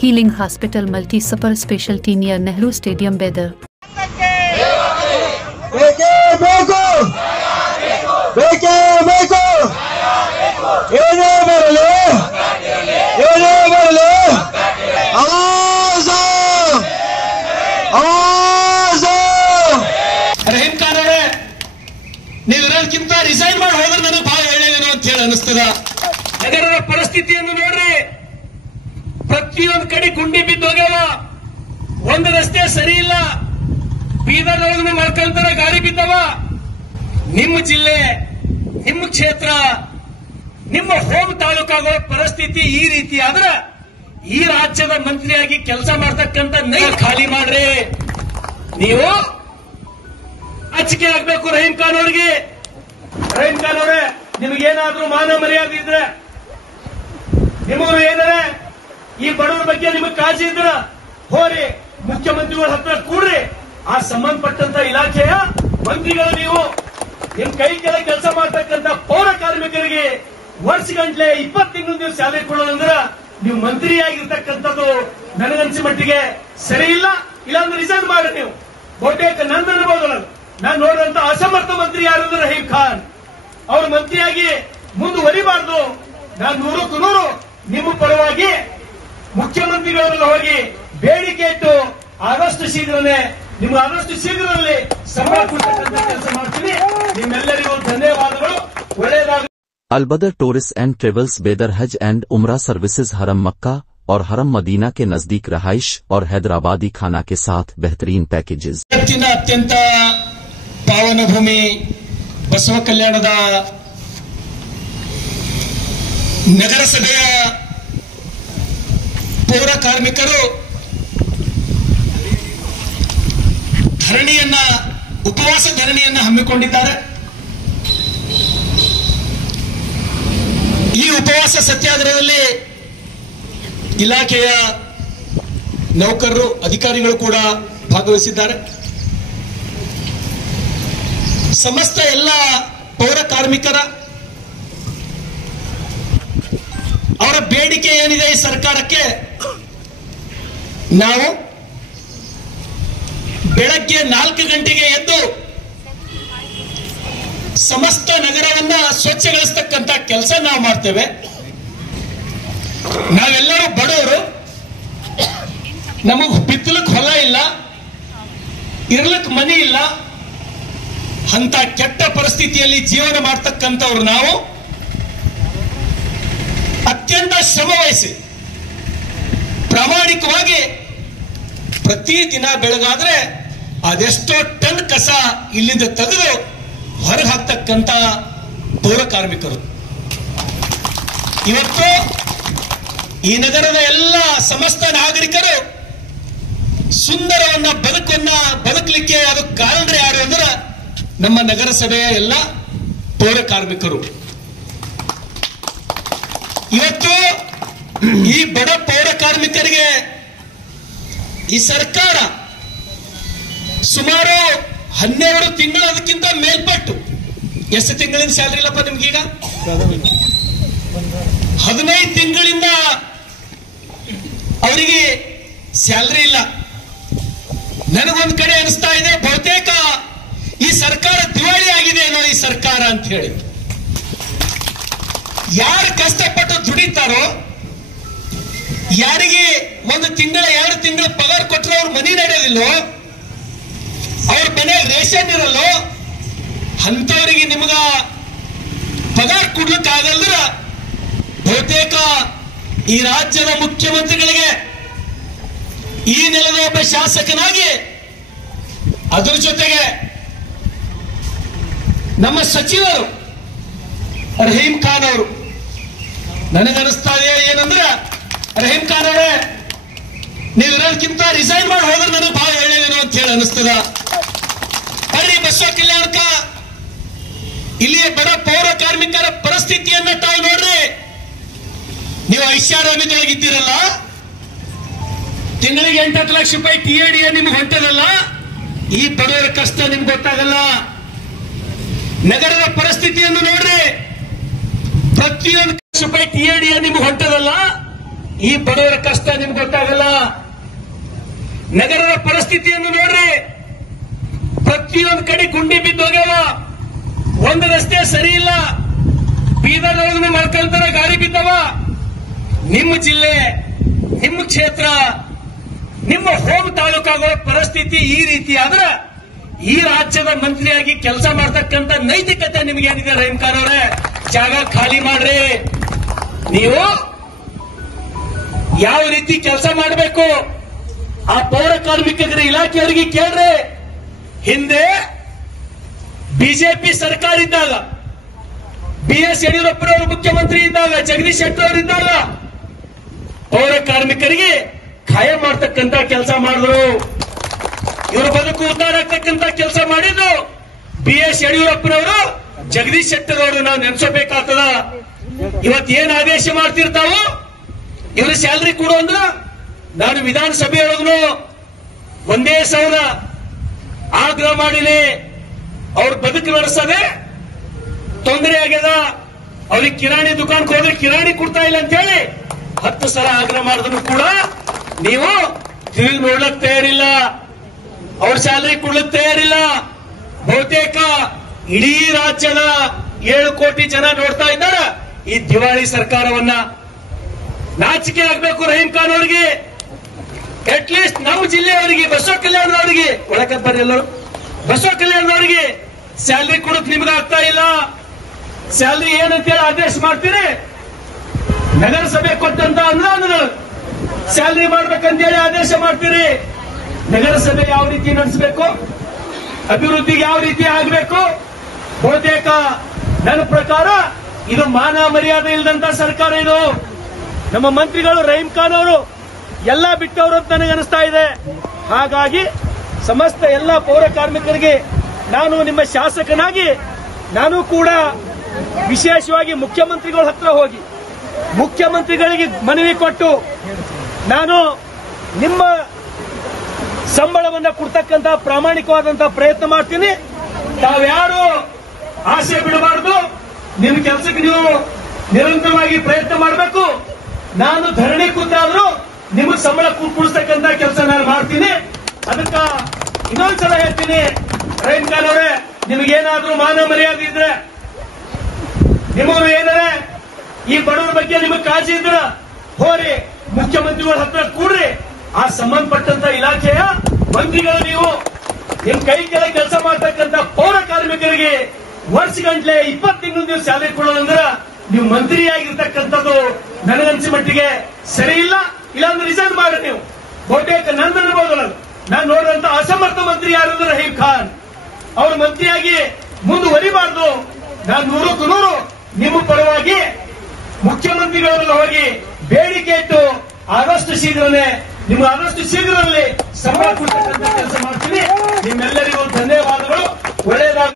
Healing Hospital Multi Super Specialty near Nehru Stadium, Bedar. Rahim Khan ಅವರೇ, ನೀವು ಇರೋದಕ್ಕಿಂತ resign ಮಾಡಿ ಹೋದ್ರೆ ನನಗೆ ಬಹಳ ಒಳ್ಳೆಯದೇನೋ ಅಂತ ಹೇಳಿ ಅನಿಸ್ತದ. ನಗರದ ಪರಿಸ್ಥಿತಿಯನ್ನು ನೋಡ್ರಿ, ಪ್ರತಿಯೊಂದು ಕಡೆ ಗುಂಡಿ ಬಿದ್ದೋಗ್ಯಾವ, ಒಂದು ರಸ್ತೆ ಸರಿ ಇಲ್ಲ, ಬೀದರ್ದೊಳಗನೆ ಮಳ್ಕಂತರ ಗಾಡಿ ಬಿದ್ದವ. ನಿಮ್ಮ ಜಿಲ್ಲೆ, ನಿಮ್ಮ ಕ್ಷೇತ್ರ, ನಿಮ್ಮ ಹೋಮ್ ತಾಲೂಕಾಗಳ ಪರಿಸ್ಥಿತಿ ಈ ರೀತಿ ಆದ್ರೆ ಈ ರಾಜ್ಯದ ಮಂತ್ರಿಯಾಗಿ ಕೆಲಸ ಮಾಡ್ತಕ್ಕಂಥ ಖಾಲಿ ಮಾಡ್ರಿ. ನೀವು ಅಚ್ಚಿಕೆ ಆಗ್ಬೇಕು ರಹೀಂ ಖಾನ್ ಅವರಿಗೆ. ರಹೀಂ ಖಾನ್ ಅವರೇ, ನಿಮಗೇನಾದ್ರೂ ಮಾನ ಮರ್ಯಾದೆ ಇದ್ರೆ, ನಿಮಗೂ ಏನಾರೆ ಈ ಬಡವರ ಬಗ್ಗೆ ನಿಮಗೆ ಕಾಳಜಿ ಇದ್ರ ಹೋರಿ ಮುಖ್ಯಮಂತ್ರಿಗಳ ಹತ್ರ ಕೂಡ್ರಿ. ಆ ಸಂಬಂಧಪಟ್ಟಂತ ಇಲಾಖೆಯ ಮಂತ್ರಿಗಳು ನೀವು ನಿಮ್ ಕೈ ಕೆಳ ಕೆಲಸ ಮಾಡ್ತಕ್ಕಂಥ ಪೌರ ಕಾರ್ಮಿಕರಿಗೆ ವರ್ಷಗಂಟ್ಲೆ 20 ತಿಂಗಳು ನೀವು ಸ್ಯಾಲರಿ ಕೊಡೋದಂದ್ರ ನೀವು ಮಂತ್ರಿಯಾಗಿರ್ತಕ್ಕಂಥದ್ದು ನನಗನ್ಸಿ ಮಟ್ಟಿಗೆ ಸರಿ ಇಲ್ಲ. ಇಲ್ಲಾಂದ್ರೆ ರಿಸೈನ್ ಮಾಡಿ. ನೀವು ಬಹುತೇಕ ನಂದು ಅನ್ಬೋದಲ್ಲ, ನಾನು ನೋಡಿದಂತ ಅಸಮರ್ಥ ಮಂತ್ರಿ ಯಾರು ರಹೀಂ ಖಾನ್. ಅವರು ಮಂತ್ರಿಯಾಗಿ ಮುಂದುವರಿಬಾರ್ದು. ನಾನು 100ಕ್ಕೆ 100 ನಿಮ್ಮ ಪರವಾಗಿ ಮುಖ್ಯಮಂತ್ರಿಗಳಲ್ಲಿ ಹೋಗಿ ಬೇಡಿಕೆ ಇಟ್ಟು ಆದಷ್ಟು ಶೀಘ್ರದಲ್ಲಿ ಸಂಬಳ ಕೊಡ್ತಕ್ಕಂಥ ಕೆಲಸ ಮಾಡ್ತೀನಿ. ನಿಮ್ಮೆಲ್ಲರಿಗೂ ಧನ್ಯವಾದಗಳು. ಒಳ್ಳೆಯದಾಗ. अलबदर टूरिस्ट एंड ट्रेवल्स बेदर हज एंड उमरा सर्विसेज हरम मक्का और हरम मदीना के नजदीक रहाइश और हैदराबादी खाना के साथ बेहतरीन पैकेजेस. अत्यंत पावन भूमि बसव कल्याणದ ನಗರಸಭೆಯ ಪೌರ ಕಾರ್ಮಿಕರು ಉಪವಾಸ ಧರಣಿಯನ್ನ ಹಮ್ಮಿಕೊಂಡಿದ್ದಾರೆ. ಈ ಉಪವಾಸ ಸತ್ಯಾಗ್ರಹದಲ್ಲಿ ಇಲಾಖೆಯ ನೌಕರರು, ಅಧಿಕಾರಿಗಳು ಕೂಡ ಭಾಗವಹಿಸಿದ್ದಾರೆ. ಸಮಸ್ತ ಎಲ್ಲ ಪೌರ ಕಾರ್ಮಿಕರ ಅವರ ಬೇಡಿಕೆ ಏನಿದೆ ಈ ಸರ್ಕಾರಕ್ಕೆ, ನಾವು ಬೆಳಗ್ಗೆ 4 ಗಂಟೆಗೆ ಎದ್ದು ಸಮಸ್ತ ನಗರವನ್ನ ಸ್ವಚ್ಛಗೊಳಿಸತಕ್ಕಂತ ಕೆಲಸ ನಾವು ಮಾಡ್ತೇವೆ. ನಾವೆಲ್ಲರೂ ಬಡವರು, ನಮಗ್ ಬಿತ್ತಲಕ್ಕೆ ಹೊಲ ಇಲ್ಲ, ಇರ್ಲಕ್ ಮನೆ ಇಲ್ಲ, ಅಂತ ಕೆಟ್ಟ ಪರಿಸ್ಥಿತಿಯಲ್ಲಿ ಜೀವನ ಮಾಡ್ತಕ್ಕಂಥವ್ರು ನಾವು ಅತ್ಯಂತ ಶ್ರಮ ವಹಿಸಿ ಪ್ರಾಮಾಣಿಕವಾಗಿ ಪ್ರತಿದಿನ ಬೆಳಗಾದ್ರೆ ಅದೆಷ್ಟೋ ಟನ್ ಕಸ ಇಲ್ಲಿಂದ ತೆಗೆದು ಹೊರಗೆ ಹಾಕ್ತಕ್ಕಂತ ಪೌರ ಕಾರ್ಮಿಕರು. ಇವತ್ತು ಈ ನಗರದ ಎಲ್ಲ ಸಮಸ್ತ ನಾಗರಿಕರು ಸುಂದರವನ್ನ ಬದುಕಲಿಕ್ಕೆ ಅದಕ್ಕೆ ಕಾರಣ ಯಾರು ಅಂದ್ರೆ ನಮ್ಮ ನಗರಸಭೆಯ ಎಲ್ಲ ಪೌರ ಕಾರ್ಮಿಕರು. ಇವತ್ತು ಈ ಬಡ ಪೌರ ಕಾರ್ಮಿಕರಿಗೆ ಈ ಸರ್ಕಾರ ಸುಮಾರು 12 ತಿಂಗಳು, ಅದಕ್ಕಿಂತ ಮೇಲ್ಪಟ್ಟು, ಎಷ್ಟು ತಿಂಗಳಿಂದ ಸ್ಯಾಲರಿ ಇಲ್ಲಪ್ಪ ನಿಮ್ಗೀಗ? 15 ತಿಂಗಳಿಂದ ಅವರಿಗೆ ಸ್ಯಾಲರಿ ಇಲ್ಲ. ನನಗೊಂದು ಕಡೆ ಅನಿಸ್ತಾ ಇದೆ, ಬಹುತೇಕ ಈ ಸರ್ಕಾರ ದಿವಾಳಿ ಆಗಿದೆ ಏನೋ ಈ ಸರ್ಕಾರ ಅಂತ ಹೇಳಿ. ಯಾರು ಕಷ್ಟಪಟ್ಟು ದುಡಿತಾರೋ, ಯಾರಿಗೆ 1 ತಿಂಗಳ 2 ತಿಂಗಳ ಪಗಾರ ಕೊಟ್ಟರೆ ಅವ್ರ ಮನೆ ನಡೆಯೋದಿಲ್ಲೋ, ಅವ್ರ ಮನೆ ರೇಷನ್ ಇರಲ್ಲೋ, ಅಂತವರಿಗೆ ನಿಮಗ ಪಗಾರ ಕೊಡ್ಲಿಕ್ಕಾಗಲ್ಲ. ಬಹುತೇಕ ಈ ರಾಜ್ಯದ ಮುಖ್ಯಮಂತ್ರಿಗಳಿಗೆ ಈ ನೆಲದ ಒಬ್ಬ ಶಾಸಕನಾಗಿ, ಅದರ ಜೊತೆಗೆ ನಮ್ಮ ಸಚಿವರು ರಹೀಂ ಖಾನ್ ಅವರು, ನನಗನ್ನಿಸ್ತಾ ಇದೆ ಏನಂದ್ರೆ, ರಹೀಂ ಖಾನ್ ಅವರೇ, ನೀವು ಇರೋದಕ್ಕಿಂತ ರಿಸೈನ್ ಮಾಡಿ ಹೋದ್ರೆ ನನಗೆ ಬಹಳ ಒಳ್ಳೆಯದೇನೋ ಅಂತ ಹೇಳಿ ಅನಿಸ್ತದ. ಬರ್ರಿ ಬಸವ ಕಲ್ಯಾಣಕ, ಇಲ್ಲಿಯ ಬಡ ಪೌರ ಕಾರ್ಮಿಕರ ಪರಿಸ್ಥಿತಿಯನ್ನ ತಾವು ನೋಡ್ರಿ. ನೀವು ಐಷಾರಾಮಿದೊಳಗಿದ್ದೀರಲ್ಲ, ತಿಂಗಳಿಗೆ 8 ಲಕ್ಷ ರೂಪಾಯಿ TAD ನಿಮ್ಗೆ ಹೊಂಟದಲ್ಲ, ಈ ಬಡವರ ಕಷ್ಟ ನಿಮ್ಗೆ ಗೊತ್ತಾಗಲ್ಲ. ನಗರದ ಪರಿಸ್ಥಿತಿಯನ್ನು ನೋಡ್ರಿ, ಪ್ರತಿಯೊಂದು ಲಕ್ಷ ರೂಪಾಯಿ TAD ನಿಮ್ಗೆ ಹೊಂಟದಲ್ಲ, ಈ ಬಡವರ ಕಷ್ಟ ನಿಮ್ಗೆ ಗೊತ್ತಾಗಲ್ಲ. ನಗರದ ಪರಿಸ್ಥಿತಿಯನ್ನು ನೋಡ್ರಿ. ಪ್ರತಿಯೊಂದು ಕಡೆ ಗುಂಡಿ ಬಿದ್ದೋಗ್ಯಾವ. ಒಂದು ರಸ್ತೆ ಸರಿ ಇಲ್ಲ. ಬೀದರ್ನೊಳಗೆ ಮಲ್ಕಂತರ ಗಾಳಿ ಬಿದ್ದವ. ನಿಮ್ಮ ಜಿಲ್ಲೆ, ನಿಮ್ಮ ಕ್ಷೇತ್ರ, ನಿಮ್ಮ ಹೋಮ್ ತಾಲೂಕಾಗಳ ಪರಿಸ್ಥಿತಿ ಈ ರೀತಿ ಆದ್ರೆ ಈ ರಾಜ್ಯದ ಮಂತ್ರಿಯಾಗಿ ಕೆಲಸ ಮಾಡತಕ್ಕಂತ ನೈತಿಕತೆ ನಿಮ್ಗೆ ಏನಿದೆ ರಹೀಂ ಖಾನ್ ಅವರೇ? ಜಾಗ ಖಾಲಿ ಮಾಡ್ರಿ. ನೀವು ಯಾವ ರೀತಿ ಕೆಲಸ ಮಾಡಬೇಕು ಆ ಪೌರ ಕಾರ್ಮಿಕರ ಇಲಾಖೆಯವರಿಗೆ ಕೇಳ್ರಿ. ಹಿಂದೆ ಬಿಜೆಪಿ ಸರ್ಕಾರ ಇದ್ದಾಗ, ಬಿಎಸ್ ಯಡಿಯೂರಪ್ಪನವರು ಮುಖ್ಯಮಂತ್ರಿ ಇದ್ದಾಗ, ಜಗದೀಶ್ ಶೆಟ್ಟರ್ ಅವರಿದ್ದಾಗ ಪೌರ ಕಾರ್ಮಿಕರಿಗೆ ಖಾಯಂ ಮಾಡ್ತಕ್ಕಂತ ಕೆಲಸ ಮಾಡಿದ್ರು. ಇವರು ಬದುಕು ಉದ್ಧಾರ ಆಗ್ತಕ್ಕಂತ ಕೆಲಸ ಮಾಡಿದ್ರು ಬಿಎಸ್ ಯಡಿಯೂರಪ್ಪನವರು, ಜಗದೀಶ್ ಶೆಟ್ಟರ್ ಅವರು. ನಾವು ನೆನೆಸಬೇಕಾಗ್ತದ. ಇವತ್ತೇನ್ ಆದೇಶ ಮಾಡ್ತಿರ್ತಾವು ಇವರು ಸ್ಯಾಲರಿ ಕೊಡು ಅಂದ್ರ, ನಾನು ವಿಧಾನಸಭೆಯೊಳಗೂ ಒಂದೇ ಸಾವಿರ ಆಗ್ರಹ ಮಾಡಿನಿ. ಅವ್ರ ಬದುಕು ನಡೆಸದೆ ತೊಂದರೆ ಆಗ್ಯದ. ಅವ್ರಿಗೆ ಕಿರಾಣಿ ದುಕಾನ್ಗೆ ಹೋದ್ರೆ ಕಿರಾಣಿ ಕೊಡ್ತಾ ಇಲ್ಲ ಅಂತ ಹೇಳಿ 10 ಸಲ ಆಗ್ರಹ ಮಾಡಿದ್ರು ಕೂಡ ನೀವು ತಿರುಗಿ ನೋಡ್ಲಕ್ ತಯಾರಿಲ್ಲ. ಅವ್ರ ಸ್ಯಾಲರಿ ಕೊಡ್ಲಕ್ ತಯಾರಿಲ್ಲ. ಬಹುತೇಕ ಇಡೀ ರಾಜ್ಯದ 7 ಕೋಟಿ ಜನ ನೋಡ್ತಾ ಇದ್ದಾರ ಈ ದಿವಾಳಿ ಸರ್ಕಾರವನ್ನ. ನಾಚಿಕೆ ಆಗ್ಬೇಕು ರಹೀಂ ಖಾನ್ ಅವರಿಗೆ. ಅಟ್ಲೀಸ್ಟ್ ನಮ್ಮ ಜಿಲ್ಲೆಯವರಿಗೆ, ಬಸವ ಕಲ್ಯಾಣದವರಿಗೆ, ಒಳಕ್ಕೆ ಬರ್ರಿ ಎಲ್ಲರೂ, ಬಸವ ಕಲ್ಯಾಣದವರಿಗೆ ಸ್ಯಾಲರಿ ಕೊಡಕ್ ನಿಮ್ಗಾಗ್ತಾ ಇಲ್ಲ. ಸ್ಯಾಲರಿ ಏನಂತೇಳಿ ಆದೇಶ ಮಾಡ್ತೀರಿ. ನಗರಸಭೆ ಕೊಟ್ಟಂತ ಅನುದಾನಗಳು ಸ್ಯಾಲರಿ ಮಾಡ್ಬೇಕಂತೇಳಿ ಆದೇಶ ಮಾಡ್ತೀರಿ. ನಗರಸಭೆ ಯಾವ ರೀತಿ ನಡೆಸಬೇಕು, ಅಭಿವೃದ್ಧಿಗೆ ಯಾವ ರೀತಿ ಆಗಬೇಕು, ಬಹುತೇಕ ನನ್ನ ಪ್ರಕಾರ ಇದು ಮಾನ ಮರ್ಯಾದೆ ಇಲ್ಲದಂತ ಸರ್ಕಾರ ಇದು. ನಮ್ಮ ಮಂತ್ರಿಗಳು ರಹೀಂ ಖಾನ್ ಅವರು ಎಲ್ಲ ಬಿಟ್ಟವರು ಅಂತ ನನಗೆ ಅನಿಸ್ತಾ ಇದೆ. ಹಾಗಾಗಿ ಸಮಸ್ತ ಎಲ್ಲ ಪೌರ ಕಾರ್ಮಿಕರಿಗೆ ನಾನು ನಿಮ್ಮ ಶಾಸಕನಾಗಿ ನಾನು ಕೂಡ ವಿಶೇಷವಾಗಿ ಮುಖ್ಯಮಂತ್ರಿಗಳ ಹತ್ರ ಹೋಗಿ ಮುಖ್ಯಮಂತ್ರಿಗಳಿಗೆ ಮನವಿ ಕೊಟ್ಟು ನಾನು ನಿಮ್ಮ ಸಂಬಳವನ್ನ ಕೊಡ್ತಕ್ಕಂತ ಪ್ರಾಮಾಣಿಕವಾದಂತಹ ಪ್ರಯತ್ನ ಮಾಡ್ತೀನಿ. ತಾವ್ಯಾರು ಆಸೆ ಬಿಡಬಾರದು. ನಿಮ್ಮ ಕೆಲಸಕ್ಕೆ ನೀವು ನಿರಂತರವಾಗಿ ಪ್ರಯತ್ನ ಮಾಡಬೇಕು. ನಾನು ಧರಣಿ ಕೂತಾದ್ರೂ ನಿಮಗೆ ಸಂಬಳ ಕೊಡಿಸ್ತಕ್ಕಂತ ಕೆಲಸ ನಾನು ಮಾಡ್ತೀನಿ. ಅದಕ್ಕ ಇನ್ನೊಂದ್ಸಲ ಹೇಳ್ತೀನಿ, ರಹೀಂ ಖಾನ್ ಅವರೇ, ನಿಮಗೇನಾದ್ರೂ ಮಾನ ಮರ್ಯಾದೆ ಇದ್ರೆ, ನಿಮಗೂ ಏನಾರೆ ಈ ಬಡವರ ಬಗ್ಗೆ ನಿಮಗೆ ಕಾಳಜಿ ಇದ್ರ ಹೋರಿ ಮುಖ್ಯಮಂತ್ರಿಗಳ ಹತ್ರ ಕೂಡ್ರಿ. ಆ ಸಂಬಂಧಪಟ್ಟಂತ ಇಲಾಖೆಯ ಮಂತ್ರಿಗಳು ನೀವು ನಿಮ್ ಕೈ ಕೆಳಗೆ ಕೆಲಸ ಮಾಡ್ತಕ್ಕಂತ ಪೌರ ಕಾರ್ಮಿಕರಿಗೆ ವರ್ಷಗಂಟ್ಲೆ 20 ತಿಂಗಳು ನೀವು ಸ್ಯಾಲರಿ ಕೊಡೋದಂದ್ರ ನೀವು ಮಂತ್ರಿಯಾಗಿರ್ತಕ್ಕಂಥದ್ದು ನನಗನ್ಸಿ ಮಟ್ಟಿಗೆ ಸರಿ ಇಲ್ಲ. ಇಲ್ಲಾಂದ್ರೆ ರಿಸೈನ್ ಮಾಡಿ ನೀವು. ಬಹುತೇಕ ನಂದು ಅನ್ಬೋದಲ್ಲ, ನಾನು ನೋಡಿದಂತ ಅಸಮರ್ಥ ಮಂತ್ರಿ ಯಾರು ರಹೀಂ ಖಾನ್. ಅವರು ಮಂತ್ರಿಯಾಗಿ ಮುಂದುವರಿಬಾರ್ದು. ನಾನು 100ಕ್ಕೆ 100 ನಿಮ್ಮ ಪರವಾಗಿ ಮುಖ್ಯಮಂತ್ರಿಗಳಲ್ಲಿ ಹೋಗಿ ಬೇಡಿಕೆ ಇಟ್ಟು ಆದಷ್ಟು ಶೀಘ್ರದಲ್ಲಿ ಸಂಬಳ ಕೊಡ್ತಕ್ಕಂಥ ಕೆಲಸ ಮಾಡ್ತೀನಿ. ನಿಮ್ಮೆಲ್ಲರಿಗೂ ಧನ್ಯವಾದಗಳು. ಒಳ್ಳೆಯದಾಗ